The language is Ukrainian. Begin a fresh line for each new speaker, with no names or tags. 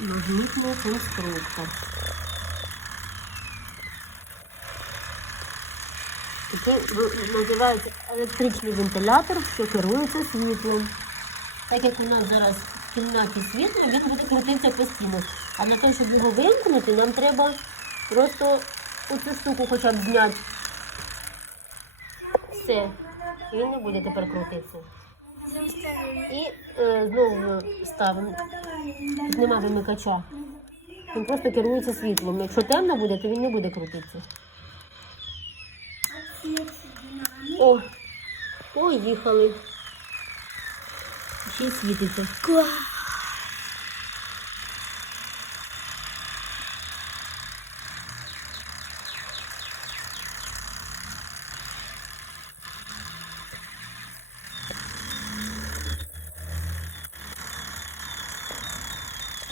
магнітний конструктор. Називається електричний вентилятор, що керується світлом. Так як у нас зараз в кімнаті світло, він буде крутитися постійно. А для того, щоб його вимкнути, нам треба просто оцю штуку хоча б зняти. Все. Він не буде тепер крутитися. І е, знову ставимо. Тут нема вимикача. Він просто керується світлом. Якщо темно буде, то він не буде крутитися. О, поїхали. Ще світиться.